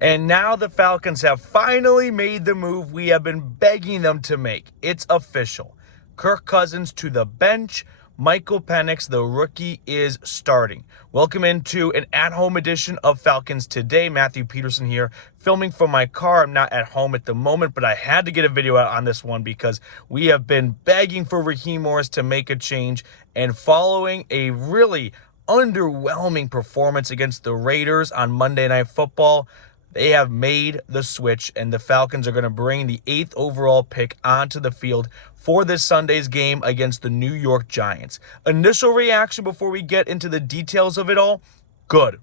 And now the Falcons have finally made the move we have been begging them to make. It's official. Kirk Cousins to the bench. Michael Penix, the rookie, is starting. Welcome into an at-home edition of Falcons Today. Matthew Peterson here, filming from my car. I'm not at home at the moment, but I had to get a video out on this one because we have been begging for Raheem Morris to make a change, and following a really underwhelming performance against the Raiders on Monday Night Football, they have made the switch, and the Falcons are going to bring the 8th overall pick onto the field for this Sunday's game against the New York Giants. Initial reaction before we get into the details of it all? Good.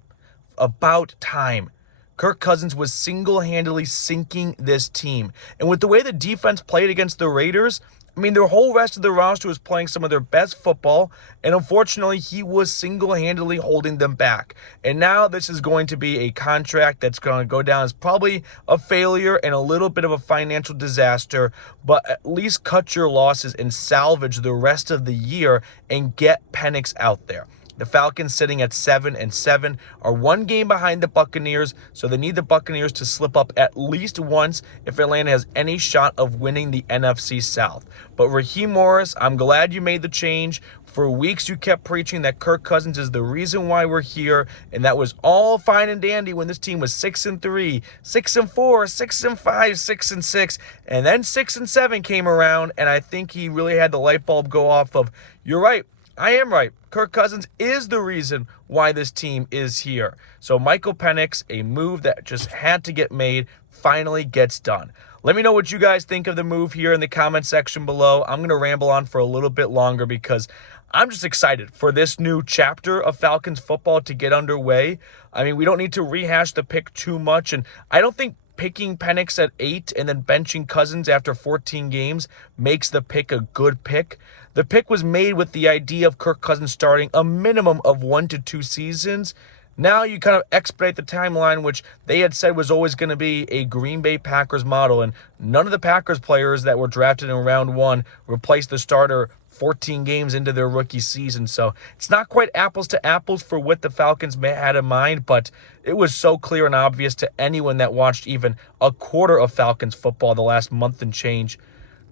About time. Kirk Cousins was single-handedly sinking this team. And with the way the defense played against the Raiders, I mean, the whole rest of the roster was playing some of their best football, and unfortunately, he was single-handedly holding them back. And now this is going to be a contract that's going to go down as probably a failure and a little bit of a financial disaster, but at least cut your losses and salvage the rest of the year and get Penix out there. The Falcons, sitting at 7-7, are one game behind the Buccaneers, so they need the Buccaneers to slip up at least once if Atlanta has any shot of winning the NFC South. But Raheem Morris, I'm glad you made the change. For weeks, you kept preaching that Kirk Cousins is the reason why we're here, and that was all fine and dandy when this team was 6-3, 6-4, 6-5, 6-6, and then 6-7 came around, and I think he really had the light bulb go off of, you're right, I am right. Kirk Cousins is the reason why this team is here. So Michael Penix, a move that just had to get made, finally gets done. Let me know what you guys think of the move here in the comment section below. I'm going to ramble on for a little bit longer because I'm just excited for this new chapter of Falcons football to get underway. I mean, we don't need to rehash the pick too much, and I don't think picking Penix at 8 and then benching Cousins after 14 games makes the pick a good pick. The pick was made with the idea of Kirk Cousins starting a minimum of 1 to 2 seasons. Now you kind of expedite the timeline, which they had said was always going to be a Green Bay Packers model, and none of the Packers players that were drafted in round 1 replaced the starter 14 games into their rookie season. So it's not quite apples to apples for what the Falcons had in mind, but it was so clear and obvious to anyone that watched even a quarter of Falcons football the last month and change.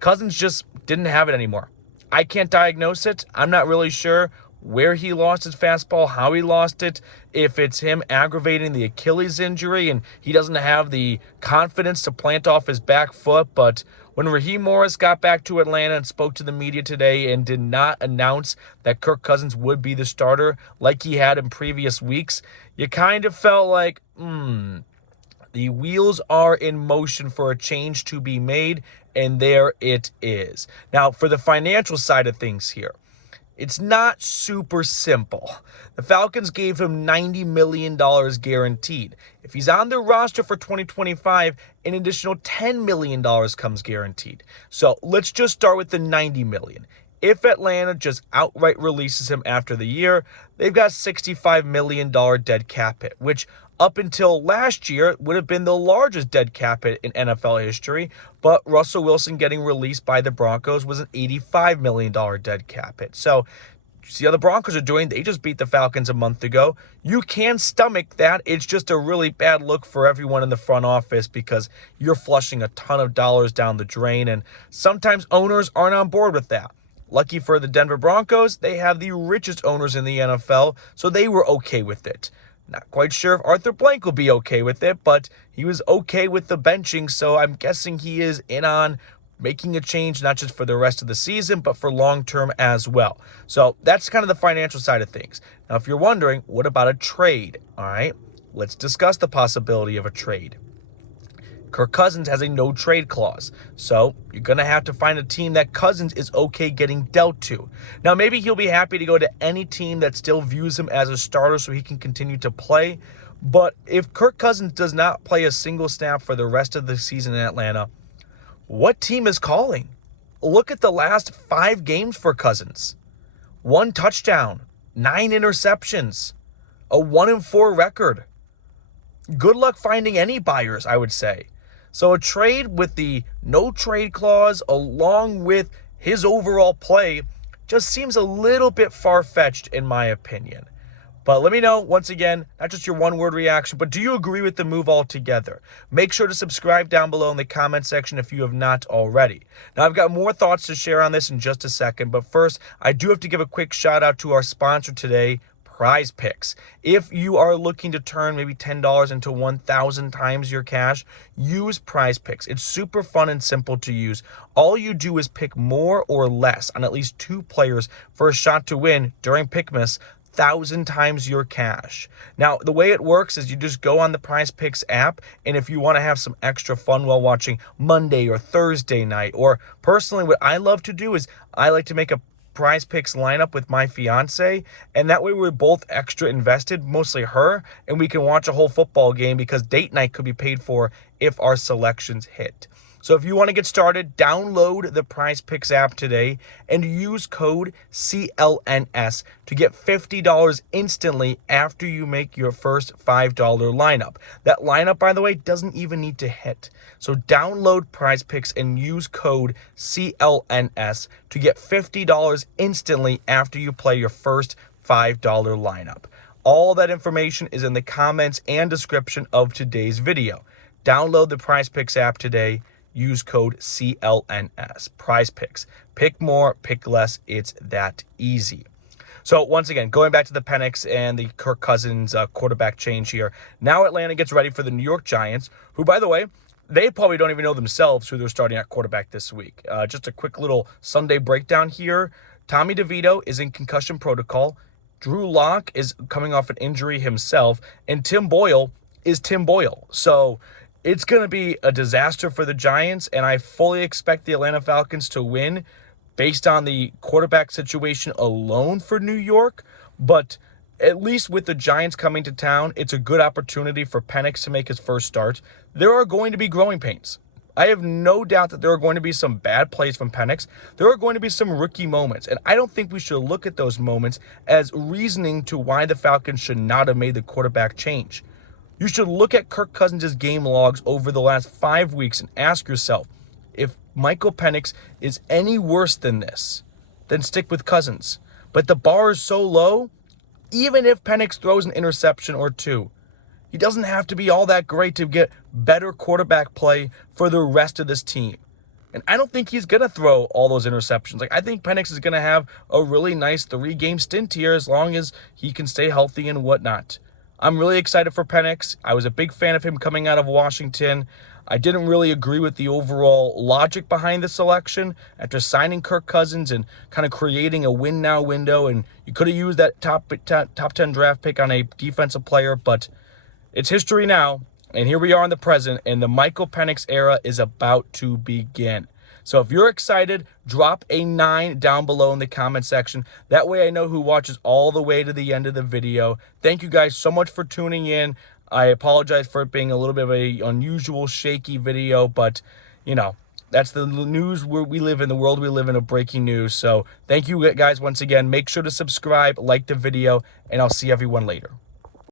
Cousins just didn't have it anymore. I can't diagnose it. I'm not really sure where he lost his fastball, how he lost it, if it's him aggravating the Achilles injury and he doesn't have the confidence to plant off his back foot. But when Raheem Morris got back to Atlanta and spoke to the media today and did not announce that Kirk Cousins would be the starter like he had in previous weeks, you kind of felt like, the wheels are in motion for a change to be made, and there it is. Now, for the financial side of things here, it's not super simple. The Falcons gave him $90 million guaranteed. If he's on their roster for 2025, an additional $10 million comes guaranteed. So let's just start with the $90 million. If Atlanta just outright releases him after the year, they've got $65 million dead cap hit, which up until last year would have been the largest dead cap hit in NFL history, but Russell Wilson getting released by the Broncos was an $85 million dead cap hit. So see how the Broncos are doing? They just beat the Falcons a month ago. You can stomach that. It's just a really bad look for everyone in the front office because you're flushing a ton of dollars down the drain, and sometimes owners aren't on board with that. Lucky for the Denver Broncos, they have the richest owners in the NFL, so they were okay with it. Not quite sure if Arthur Blank will be okay with it, but he was okay with the benching, so I'm guessing he is in on making a change, not just for the rest of the season, but for long-term as well. So that's kind of the financial side of things. Now, if you're wondering, what about a trade? All right, let's discuss the possibility of a trade. Kirk Cousins has a no-trade clause, so you're going to have to find a team that Cousins is okay getting dealt to. Now, maybe he'll be happy to go to any team that still views him as a starter so he can continue to play, but if Kirk Cousins does not play a single snap for the rest of the season in Atlanta, what team is calling? Look at the last 5 games for Cousins. 1 touchdown, 9 interceptions, a 1-4 record. Good luck finding any buyers, I would say. So a trade with the no-trade clause along with his overall play just seems a little bit far-fetched in my opinion. But let me know, once again, not just your one-word reaction, but do you agree with the move altogether? Make sure to subscribe down below in the comment section if you have not already. Now, I've got more thoughts to share on this in just a second, but first, I do have to give a quick shout-out to our sponsor today, Prize Picks. If you are looking to turn maybe $10 into 1,000 times your cash, use Prize Picks. It's super fun and simple to use. All you do is pick more or less on at least 2 players for a shot to win during Pickmas, 1,000 times your cash. Now, the way it works is you just go on the Prize Picks app, and if you want to have some extra fun while watching Monday or Thursday night, or personally, what I love to do is I like to make a Prize Picks lineup with my fiance, and that way we're both extra invested, mostly her, and we can watch a whole football game because date night could be paid for if our selections hit. So if you want to get started, download the Prize Picks app today and use code CLNS to get $50 instantly after you make your first $5 lineup. That lineup, by the way, doesn't even need to hit. So download Prize Picks and use code CLNS to get $50 instantly after you play your first $5 lineup. All that information is in the comments and description of today's video. Download the Prize Picks app today. Use code CLNS. Prize Picks. Pick more, pick less. It's that easy. So once again, going back to the Penix and the Kirk Cousins quarterback change here. Now Atlanta gets ready for the New York Giants, who, by the way, they probably don't even know themselves who they're starting at quarterback this week. Just a quick little Sunday breakdown here. Tommy DeVito is in concussion protocol. Drew Lock is coming off an injury himself. And Tim Boyle is Tim Boyle. So it's going to be a disaster for the Giants, and I fully expect the Atlanta Falcons to win based on the quarterback situation alone for New York. But at least with the Giants coming to town, it's a good opportunity for Penix to make his first start. There are going to be growing pains. I have no doubt that there are going to be some bad plays from Penix. There are going to be some rookie moments, and I don't think we should look at those moments as reasoning to why the Falcons should not have made the quarterback change. You should look at Kirk Cousins' game logs over the last 5 weeks and ask yourself, if Michael Penix is any worse than this, then stick with Cousins. But the bar is so low, even if Penix throws an interception or 2, he doesn't have to be all that great to get better quarterback play for the rest of this team. And I don't think he's going to throw all those interceptions. I think Penix is going to have a really nice 3-game stint here as long as he can stay healthy and whatnot. I'm really excited for Penix. I was a big fan of him coming out of Washington. I didn't really agree with the overall logic behind the selection after signing Kirk Cousins and kind of creating a win-now window. And you could have used that top 10 draft pick on a defensive player, but it's history now. And here we are in the present, and the Michael Penix era is about to begin. So if you're excited, drop a 9 down below in the comment section. That way I know who watches all the way to the end of the video. Thank you guys so much for tuning in. I apologize for it being a little bit of an unusual, shaky video, but, you know, that's the news we live in, the world we live in of breaking news. So thank you guys once again. Make sure to subscribe, like the video, and I'll see everyone later.